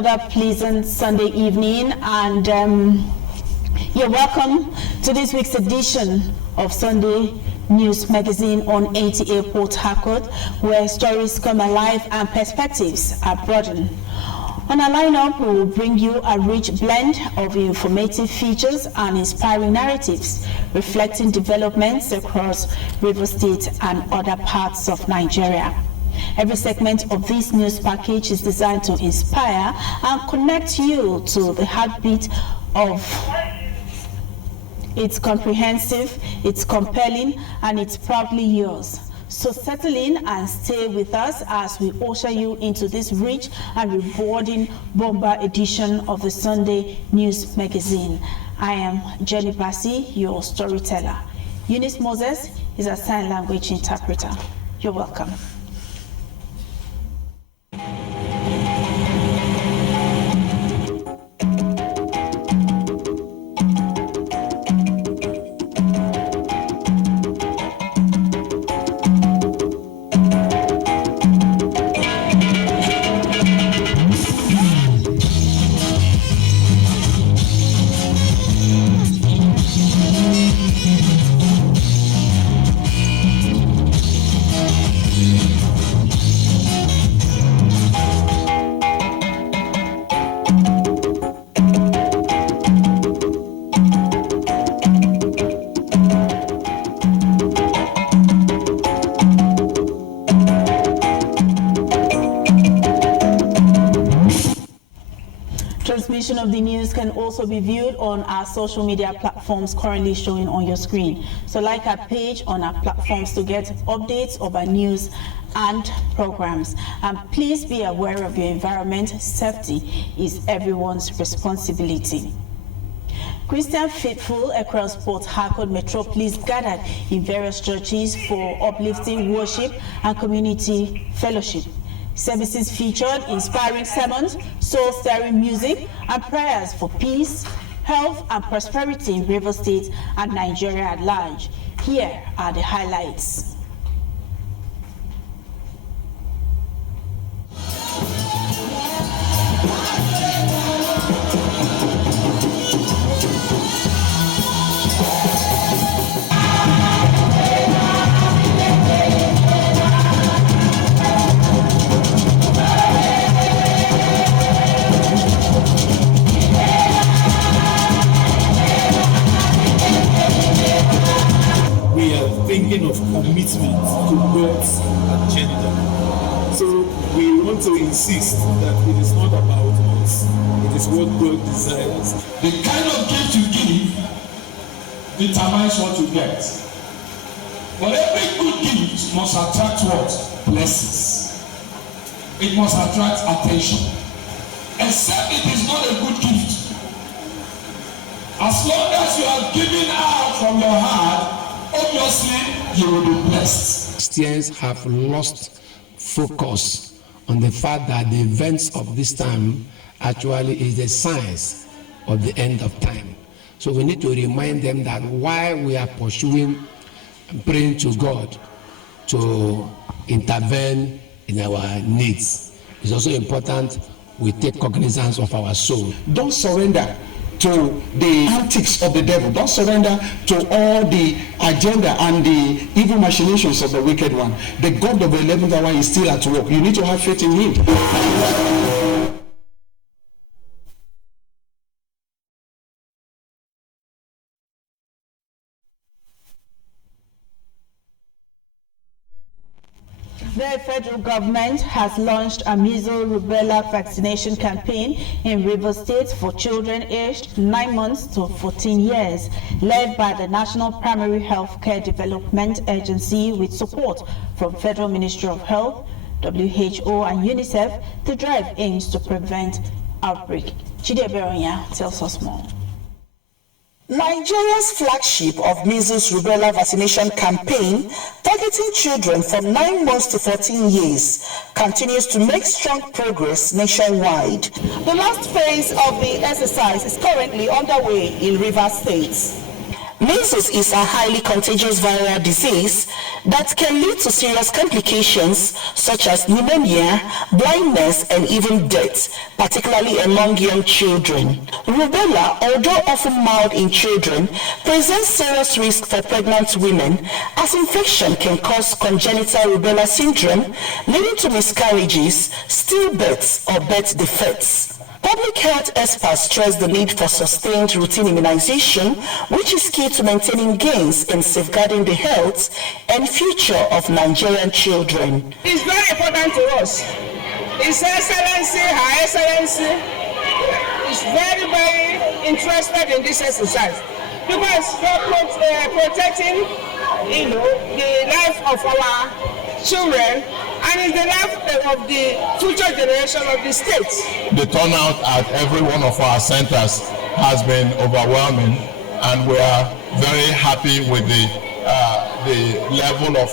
another pleasant Sunday evening, and you're welcome to this week's edition of Sunday News Magazine on ATA Port Harcourt, where stories come alive and perspectives are broadened. On our lineup, we will bring you a rich blend of informative features and inspiring narratives reflecting developments across Rivers State and other parts of Nigeria. Every segment of this news package is designed to inspire and connect you to the heartbeat of it's comprehensive, it's compelling, and it's proudly yours. So settle in and stay with us as we usher you into this rich and rewarding bomber edition of the Sunday News Magazine. I am Jenny Bassi, your storyteller. Eunice Moses is a sign language interpreter. You're welcome. Transmission of the news can also be viewed on our social media platforms currently showing on your screen. So like our page on our platforms to get updates of our news and programs. And please be aware of your environment. Safety is everyone's responsibility. Christian faithful across Port Harcourt metropolis gathered in various churches for uplifting worship and community fellowship. Services featured inspiring sermons, soul-stirring music, and prayers for peace, health, and prosperity in Rivers State and Nigeria at large. Here are the highlights. Of commitment to God's agenda. So we want to insist that it is not about us, it is what God desires. The kind of gift you give determines what you get. But every good gift must attract what? Blessings. It must attract attention. Except it is not a good gift. As long as you are giving out from your heart, obviously, you will be blessed. Christians have lost focus on the fact that the events of this time actually is the signs of the end of time. So we need to remind them that while we are pursuing and praying to God to intervene in our needs, it's also important we take cognizance of our soul. Don't surrender to the antics of the devil. Don't surrender to all the agenda and the evil machinations of the wicked one. The God of the 11th hour is still at work. You need to have faith in him. The federal government has launched a measles rubella vaccination campaign in Rivers State for children aged 9 months to 14 years, led by the National Primary Healthcare Development Agency with support from Federal Ministry of Health, WHO, and UNICEF. The drive aims to prevent outbreak. Chide Beronya tells us more. Nigeria's flagship of measles rubella vaccination campaign, targeting children from 9 months to 14 years, continues to make strong progress nationwide. The last phase of the exercise is currently underway in Rivers State. Measles is a highly contagious viral disease that can lead to serious complications such as pneumonia, blindness, and even death, particularly among young children. Rubella, although often mild in children, presents serious risk for pregnant women as infection can cause congenital rubella syndrome, leading to miscarriages, stillbirths, or birth defects. Public health experts stress the need for sustained routine immunization, which is key to maintaining gains in safeguarding the health and future of Nigerian children. It's very important to us. His Excellency, Her Excellency, is very, very interested in this exercise because we're protecting, the life of our children and it's the life of the future generation of the state. The turnout at every one of our centers has been overwhelming, and we are very happy with the level of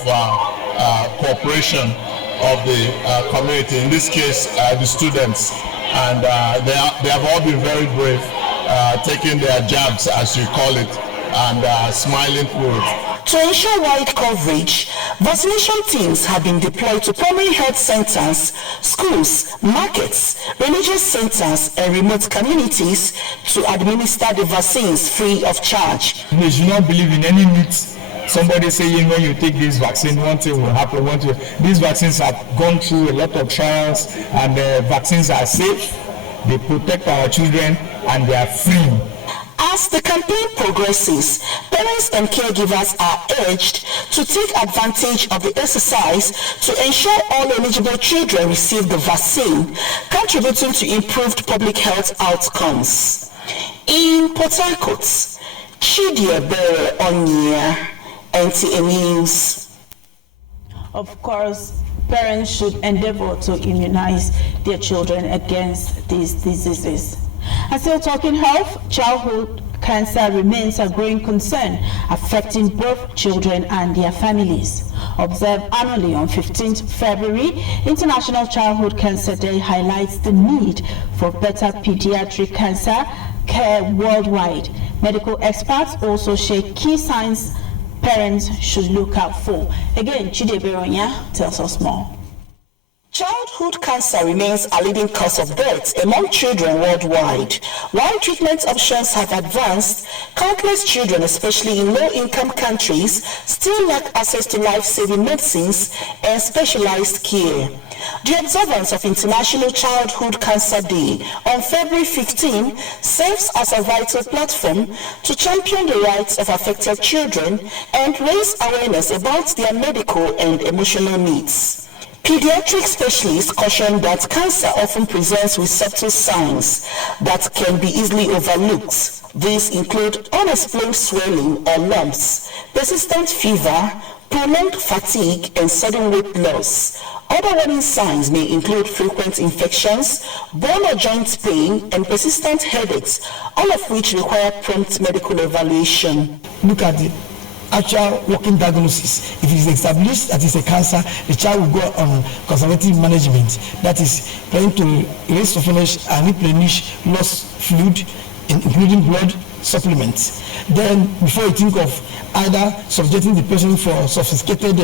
cooperation of the community. In this case, the students, and they have all been very brave, taking their jabs, as you call it, and smiling through it. To ensure wide coverage, vaccination teams have been deployed to primary health centers, schools, markets, religious centers, and remote communities to administer the vaccines free of charge. They should not believe in any myths. Somebody saying when you take this vaccine, one thing will happen. These vaccines have gone through a lot of trials, and the vaccines are safe. They protect our children, and they are free. As the campaign progresses, parents and caregivers are urged to take advantage of the exercise to ensure all eligible children receive the vaccine, contributing to improved public health outcomes. In Port Harcourt, Chidie Bere Onyia, NTA News. Of course, parents should endeavor to immunize their children against these diseases. And still talking health, childhood cancer remains a growing concern affecting both children and their families. Observed annually on 15th February, International Childhood Cancer Day highlights the need for better pediatric cancer care worldwide. Medical experts also share key signs parents should look out for. Again, Chidie Bere Onyia tells us more. Childhood cancer remains a leading cause of death among children worldwide. While treatment options have advanced, countless children, especially in low-income countries, still lack access to life-saving medicines and specialized care. The observance of International Childhood Cancer Day on February 15 serves as a vital platform to champion the rights of affected children and raise awareness about their medical and emotional needs. Pediatric specialists caution that cancer often presents with subtle signs that can be easily overlooked. These include unexplained swelling or lumps, persistent fever, prolonged fatigue, and sudden weight loss. Other warning signs may include frequent infections, bone or joint pain, and persistent headaches, all of which require prompt medical evaluation. Look at the actual working diagnosis. If it is established that it's a cancer, the child will go on conservative management, that is trying to replenish and replenish lost fluid, including blood supplements. Then before you think of either subjecting the person for sophisticated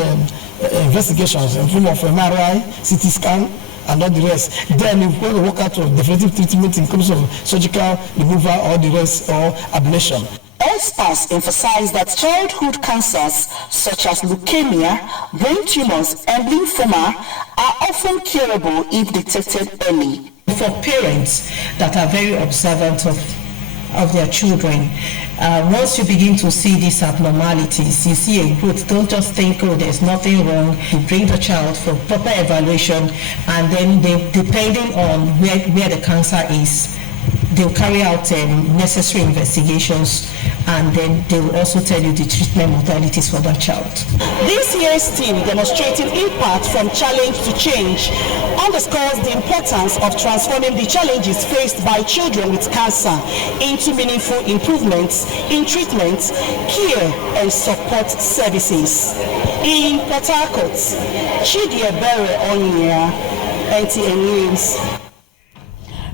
investigations in form of MRI, CT scan, and all the rest, then you've got to work out of definitive treatment in terms of surgical removal or the rest, or ablation. Experts emphasize that childhood cancers such as leukemia, brain tumors, and lymphoma are often curable if detected early. For parents that are very observant of their children, once you begin to see these abnormalities, you see a growth, don't just think, oh, there's nothing wrong. You bring the child for proper evaluation, and then depending on where the cancer is, they'll carry out necessary investigations, and then they will also tell you the treatment modalities for that child. This year's theme, demonstrating impact from challenge to change, underscores the importance of transforming the challenges faced by children with cancer into meaningful improvements in treatment, care, and support services. In Port Harcourt, Chidie Bere Onyia, NTA News.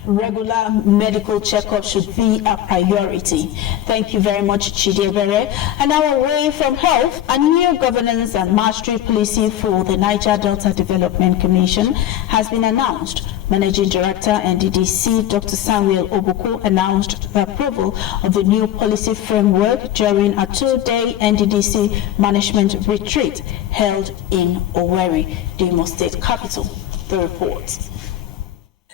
regular medical checkup should be a priority. Thank you very much, Chidiebere. And now away from health, a new governance and mastery policy for the Niger Delta Development Commission has been announced. Managing Director NDDC Dr. Samuel Obuku announced the approval of the new policy framework during a 2-day NDDC management retreat held in Owerri, the Imo State capital. The report.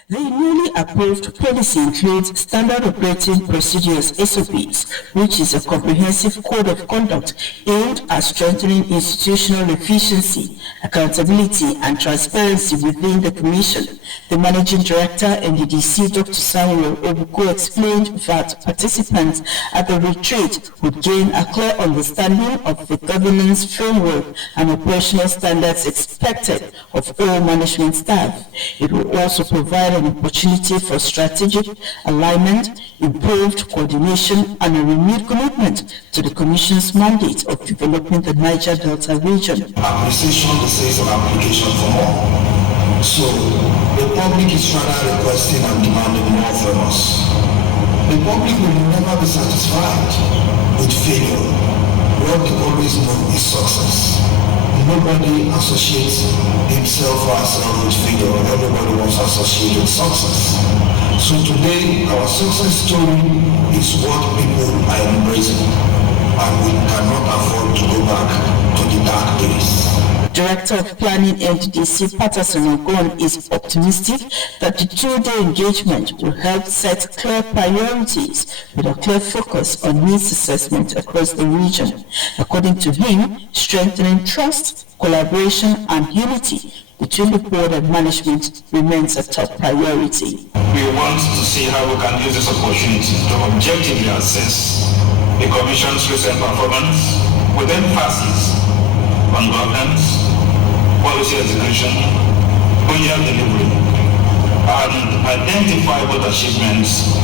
The newly approved policy includes Standard Operating Procedures (SOPs), which is a comprehensive code of conduct aimed at strengthening institutional efficiency, accountability, and transparency within the Commission. The Managing Director, NDDC Dr. Samuel Obuku, explained that participants at the retreat would gain a clear understanding of the governance framework and operational standards expected of all management staff. It will also provide an opportunity for strategic alignment, improved coordination, and a renewed commitment to the Commission's mandate of developing the Niger Delta region. Appreciation is an application for more. So the public is rather requesting and demanding more from us. The public will never be satisfied with failure. What they always know is success. Nobody associates himself or herself with failure. Everybody wants to associate with success. So today, our success story is what people are embracing, and we cannot afford to go back to the dark days. Director of Planning NDDC Patterson Ogon is optimistic that the 2-day engagement will help set clear priorities with a clear focus on needs assessment across the region. According to him, strengthening trust, collaboration, and unity between the board and management remains a top priority. We want to see how we can use this opportunity to objectively assess the Commission's recent performance with emphasis on governance, policy execution, project delivery, and identify both achievements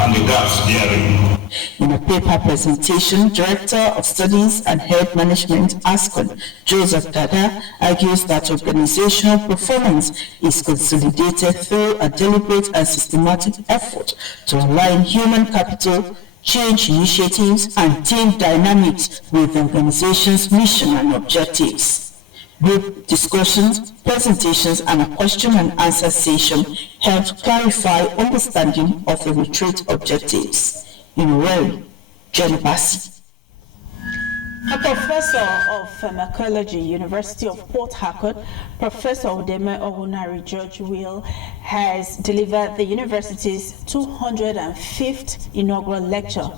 and the gaps therein. In a paper presentation, Director of Studies and Health Management, ASCON, Joseph Dada, argues that organizational performance is consolidated through a deliberate and systematic effort to align human capital, change initiatives, and team dynamics with the organization's mission and objectives. Group discussions, presentations, and a question and answer session helped clarify understanding of the retreat objectives. In Owerri, Jenny Bassi. A professor of pharmacology, University of Port Harcourt, Professor Udeme Owunari George Will, has delivered the university's 205th inaugural lecture,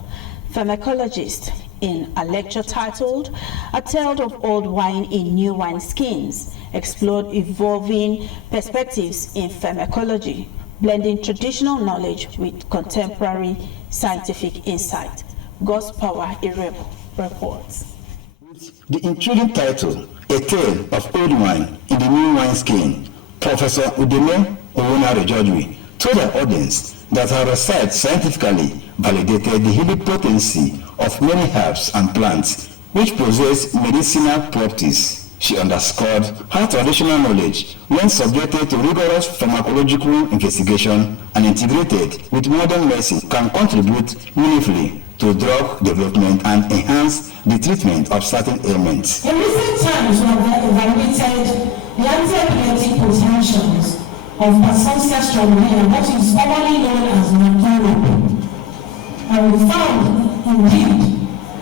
Pharmacologist, in a lecture titled A Tale of Old Wine in New Wine Skins, explored evolving perspectives in pharmacology, blending traditional knowledge with contemporary scientific insight. God's Power Irebo reports. The intriguing title, A Tale of Old Wine in the New Wine Skin, Professor Udeme Owunari George told the audience that her research scientifically validated the healing potency of many herbs and plants which possess medicinal properties. She underscored how traditional knowledge, when subjected to rigorous pharmacological investigation and integrated with modern medicine, can contribute meaningfully to drug development and enhance the treatment of certain ailments. In recent times, we have evaluated the anti-epileptic potentials of Parsonsia strongyloides, what is commonly known as Macarope. And we found, indeed,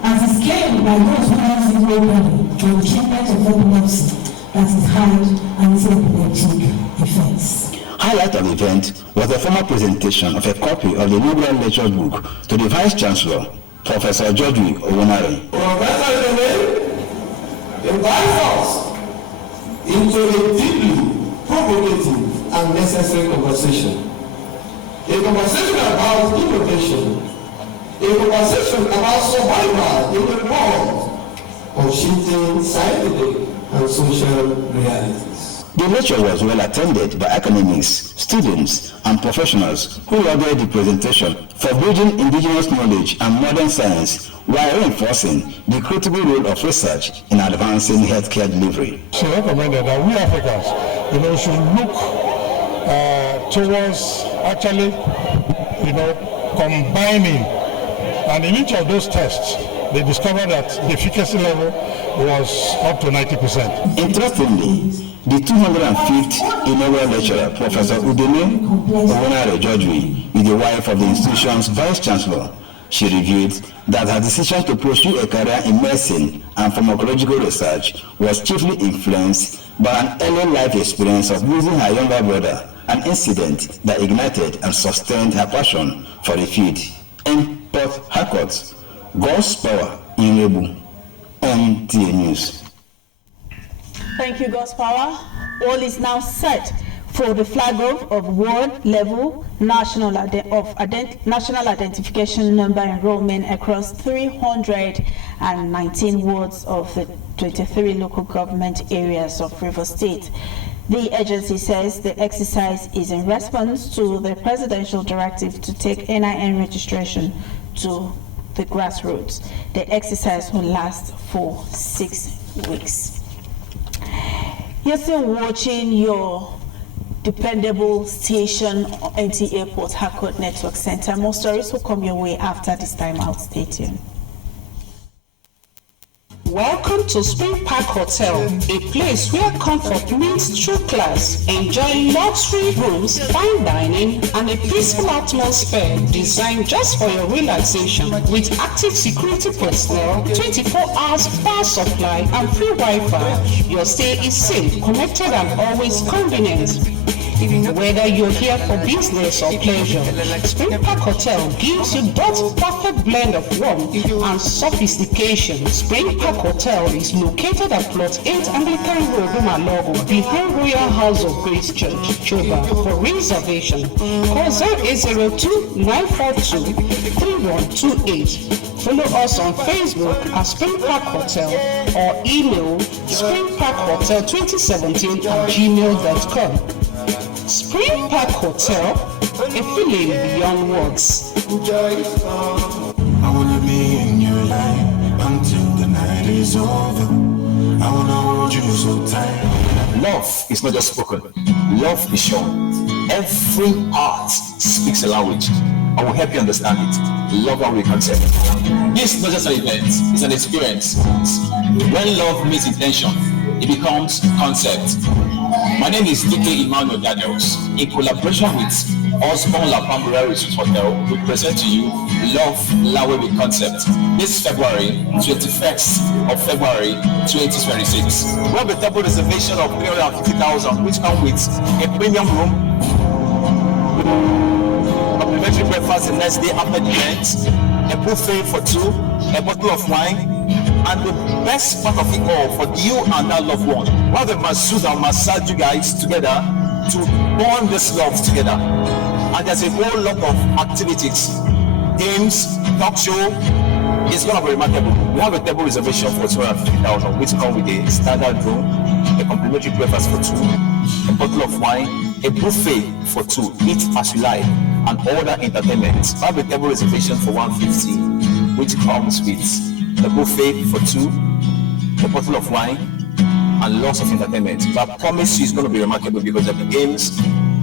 as is claimed by those who use it openly for the treatment of epilepsy, that it had anti-epileptic effects. Highlight of the event was a formal presentation of a copy of the inaugural lecture book to the Vice Chancellor, Professor George Owunari. Professor Udeme invites us into a deeply provocative and necessary conversation. A conversation about innovation. A conversation about survival in the world of shifting scientific and social realities. The lecture was well attended by academics, students, and professionals who lauded the presentation for bridging indigenous knowledge and modern science while reinforcing the critical role of research in advancing healthcare delivery. She recommended that we Africans, should look towards actually, combining, and in each of those tests, they discovered that the efficacy level was up to 90%. Interestingly, the 205th inaugural lecturer, Professor Udeme Owonare-Ojojui, is the wife of the institution's vice-chancellor. She revealed that her decision to pursue a career in medicine and pharmacological research was chiefly influenced by an early life experience of losing her younger brother, an incident that ignited and sustained her passion for the field. In Port Harcourt, God's Power in Rebu, NTA News. Thank you, God's Power. All is now set for the flag off of ward-level national identification number enrollment across 319 wards of the 23 local government areas of Rivers State. The agency says the exercise is in response to the presidential directive to take NIN registration to the grassroots. The exercise will last for 6 weeks. You're still watching your dependable station, NTA Port Harcourt Network Center. More stories will come your way after this time out. Stay tuned. Welcome to Spring Park Hotel, a place where comfort meets true class. Enjoy luxury rooms, fine dining, and a peaceful atmosphere designed just for your relaxation. With active security personnel, 24 hours power supply, and free Wi-Fi, your stay is safe, connected, and always convenient. Whether you're here for business or pleasure, Spring Park Hotel gives you both perfect blend of warmth and sophistication. Spring Park Hotel is located at Plot 8 Anglican Road, Umalogo, behind Royal House of Grace Church, Choba. For reservation, call 0802-942-3128. Follow us on Facebook at Spring Park Hotel or email springparkhotel2017@gmail.com. Spring Park Hotel, a feeling beyond words. I wanna be in your life until the night is over. I wanna hold you so tight. Love is not just spoken, love is shown. Every art speaks a language. I will help you understand it. Love our concept. This is not just an event, it's an experience. When love meets intention, it becomes concept. My name is DK Emmanuel Daniels. In collaboration with Osborne La Pambura Resort Hotel, we present to you Love Lawe Concept this February, 21st of February 2026. We have a double reservation of 350,000, which comes with a premium room, complimentary breakfast the next day after the event, a buffet for two, a bottle of wine, and the best part of it all for you and that loved one. We have a masseuse and massage you guys together to bond this love together. And there's a whole lot of activities, games, talk show. It's gonna be remarkable. We have a table reservation for 250,000, which comes with a standard room, a complimentary breakfast for two, a bottle of wine, a buffet for two, eat as you like, and other entertainment. We have a table reservation for 150, which comes with the buffet for two, a bottle of wine, and lots of entertainment. But I promise you it's going to be remarkable because there'll be games,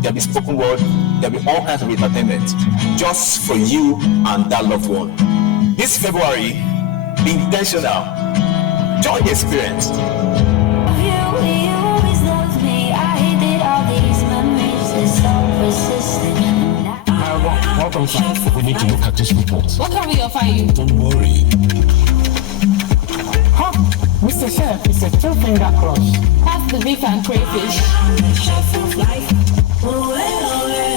there'll be spoken word, there'll be all kinds of entertainment just for you and that loved one. This February, be intentional. Join the experience. Welcome, sir. We need to look at this report. What can we offer you? Don't worry. Mr. Chef, it's a two-finger crush. Pass the beef and crayfish.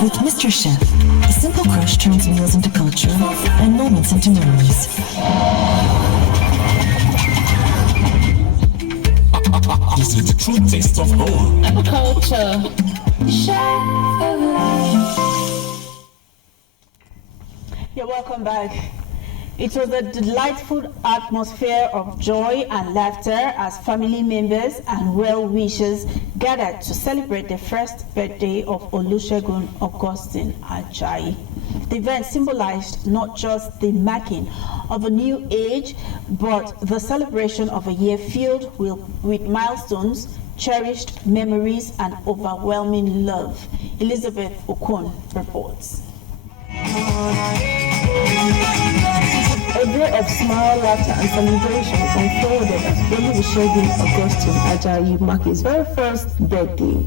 With Mr. Chef, a simple crush turns meals into culture and moments into memories. This is the true taste of home. Culture. Chef of life. You're welcome back. It was a delightful atmosphere of joy and laughter as family members and well-wishers gathered to celebrate the first birthday of Olusegun Augustine Ajayi. The event symbolized not just the marking of a new age, but the celebration of a year filled with milestones, cherished memories, and overwhelming love. Elizabeth Okon reports. A day of smile, laughter, and celebration unfolded as Olusegun Augustine Ajayi marked his very first birthday.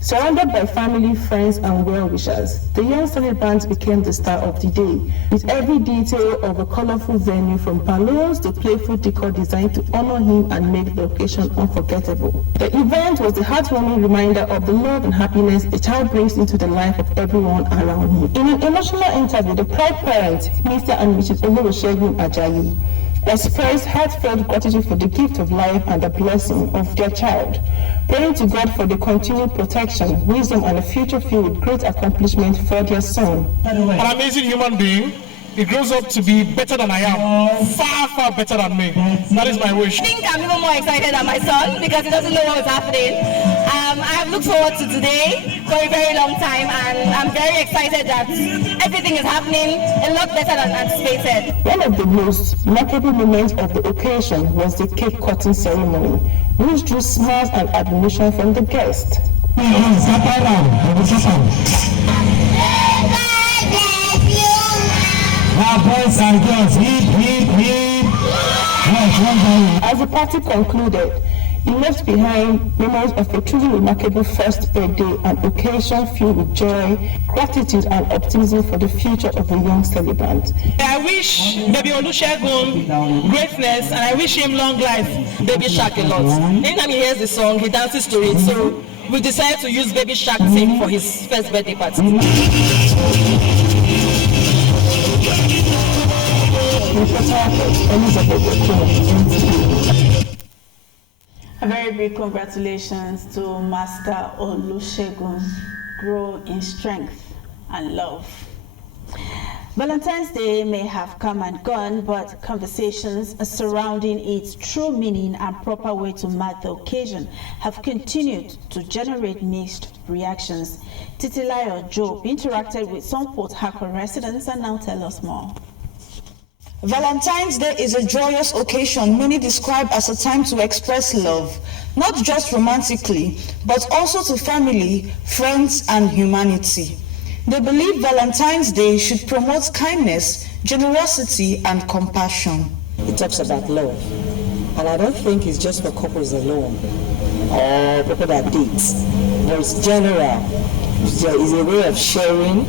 Surrounded by family, friends, and well-wishers, the young celebrant became the star of the day, with every detail of a colorful venue from balloons to playful decor designed to honor him and make the occasion unforgettable. The event was a heartwarming reminder of the love and happiness a child brings into the life of everyone around him. In an emotional interview, the proud parents, Mr. and Mrs. Olusegun Ajayi, expressed heartfelt gratitude for the gift of life and the blessing of their child, praying to God for the continued protection, wisdom, and a future filled with great accomplishment for their son. An amazing human being. He grows up to be better than I am, far, far better than me. That is my wish. I think I'm even more excited than my son because he doesn't know what's happening. I have looked forward to today for a very long time, and I'm very excited that everything is happening a lot better than anticipated. One of the most remarkable moments of the occasion was the cake cutting ceremony, which drew smiles and admiration from the guests. Boys and girls, hip, hip, hip. As the party concluded, he left behind memories of a truly remarkable first birthday, an occasion filled with joy, gratitude, and optimism for the future of the young celebrant. I wish Baby Olusegun greatness, and I wish him long life. Baby Shark a lot. Anytime he hears the song, he dances to it. So we decided to use Baby Shark theme for his first birthday party. A very big congratulations to Master Olusegun. Grow in strength and love. Valentine's Day may have come and gone, but conversations surrounding its true meaning and proper way to mark the occasion have continued to generate mixed reactions. Titilayo Job interacted with some Port Harcourt residents and now tell us more. Valentine's Day is a joyous occasion many describe as a time to express love, not just romantically, but also to family, friends, and humanity. They believe Valentine's Day should promote kindness, generosity, and compassion. It talks about love, and I don't think it's just for couples alone or people that date, but it's general. It's a way of sharing,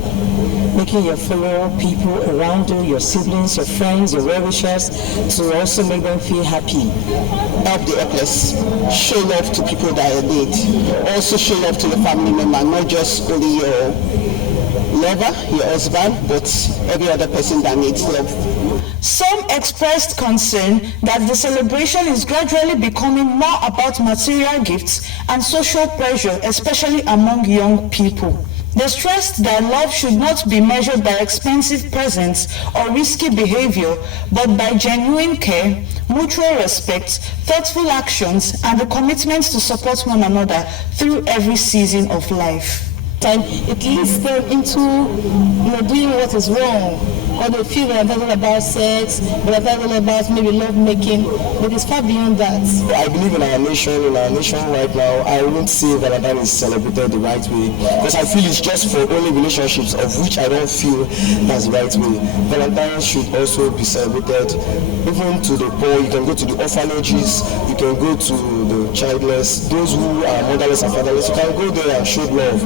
making your fellow people around you, your siblings, your friends, your well-wishers, to also make them feel happy. Help the helpless, show love to people that are in need. Also show love to the family member, not just only your lover, your husband, but every other person that needs love. Some expressed concern that the celebration is gradually becoming more about material gifts and social pressure, especially among young people. They stressed that love should not be measured by expensive presents or risky behavior, but by genuine care, mutual respect, thoughtful actions, and the commitment to support one another through every season of life. And it leads them into doing what is wrong, or they feel they're talking about sex, they're talking about maybe love making, but it's far beyond that. I believe in our nation right now, I won't say Valentine is celebrated the right way, because I feel it's just for only relationships, of which I don't feel that's the right way. Valentine should also be celebrated even to the poor. You can go to the orphanages, you can go to the childless, those who are motherless and fatherless, you can go there and show love.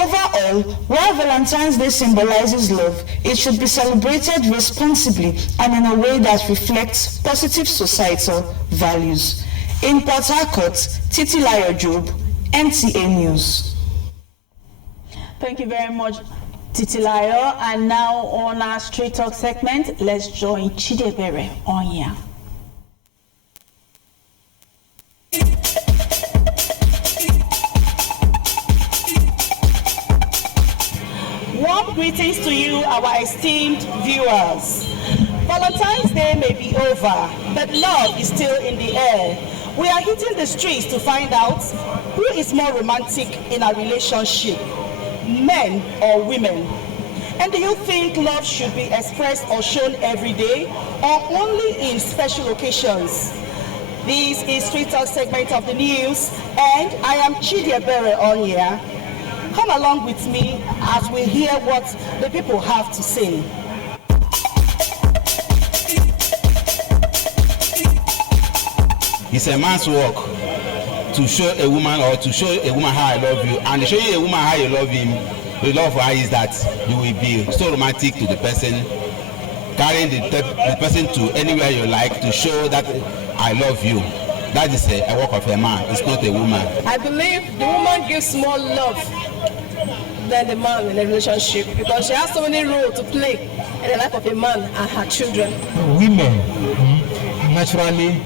Overall, while Valentine's Day symbolizes love, it should be celebrated responsibly and in a way that reflects positive societal values. In Port Harcourt, Titilayo Job, NTA News. Thank you very much, Titilayo. And now on our Street Talk segment, let's join Chidebere Onya. Warm greetings to you, our esteemed viewers. Valentine's Day may be over, but love is still in the air. We are hitting the streets to find out who is more romantic in a relationship, men or women. And do you think love should be expressed or shown every day or only in special occasions? This is Street Talk segment of the news, and I am Chidi Ebere Onya. Come along with me as we hear what the people have to say. It's a man's work to show a woman or to show a woman how I love you, and showing a woman how you love him, the love for her is that you will be so romantic to the person, carrying the person to anywhere you like to show that I love you. That is a work of a man. It's not a woman. I believe the woman gives more love than the man in a relationship because she has so many roles to play in the life of a man and her children. Women naturally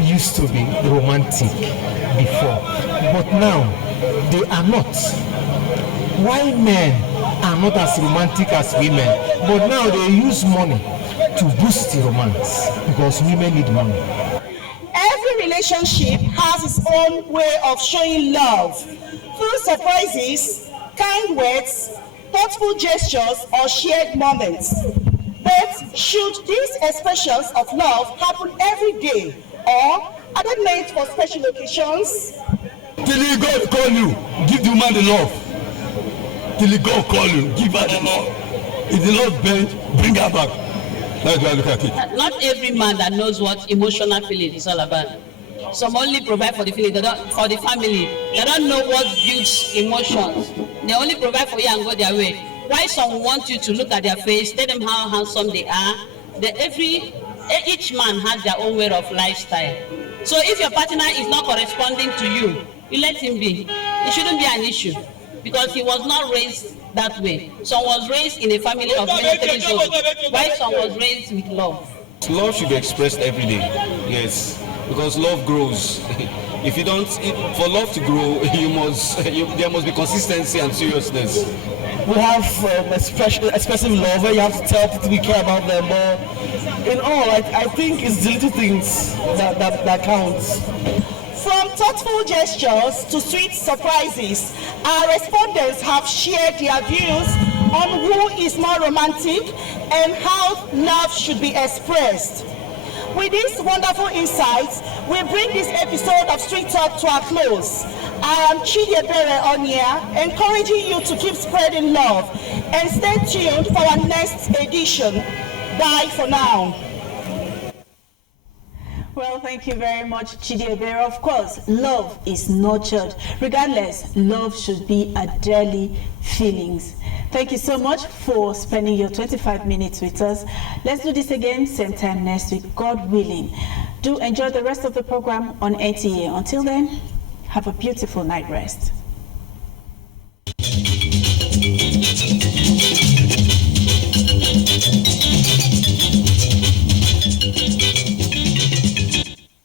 used to be romantic before, but now they are not. Why men are not as romantic as women, but now they use money to boost the romance because women need money. Every relationship has its own way of showing love through surprises, kind words, thoughtful gestures, or shared moments. But should these expressions of love happen every day, or are they made for special occasions? Till God call you, give the woman the love. Till God call you, give her the love. If the Lord bend, bring her back. That's why I look at it. Not every man that knows what emotional feeling is all about. Some only provide for the feeling, they don't, for the family. They don't know what builds emotions. They only provide for you and go their way. Why some want you to look at their face, tell them how handsome they are. Each man has their own way of lifestyle. So if your partner is not corresponding to you, you let him be. It shouldn't be an issue because he was not raised that way. Some was raised in a family of military soldiers, while some was raised with love. Love should be expressed every day, yes, because love grows. If you don't, for love to grow, there must be consistency and seriousness. We have expressive love where you have to tell people we care about them, but in all, I think it's the little things that counts. From thoughtful gestures to sweet surprises, our respondents have shared their views on who is more romantic and how love should be expressed. With these wonderful insights, we bring this episode of Street Talk to a close. I am Chidi Ebere Onya, encouraging you to keep spreading love and stay tuned for our next edition. Bye for now. Well, thank you very much, Chidi Ebere. Of course, love is nurtured. Regardless, love should be a daily feelings. Thank you so much for spending your 25 minutes with us. Let's do this again same time next week, God willing. Do enjoy the rest of the program on NTA. Until then, have a beautiful night rest.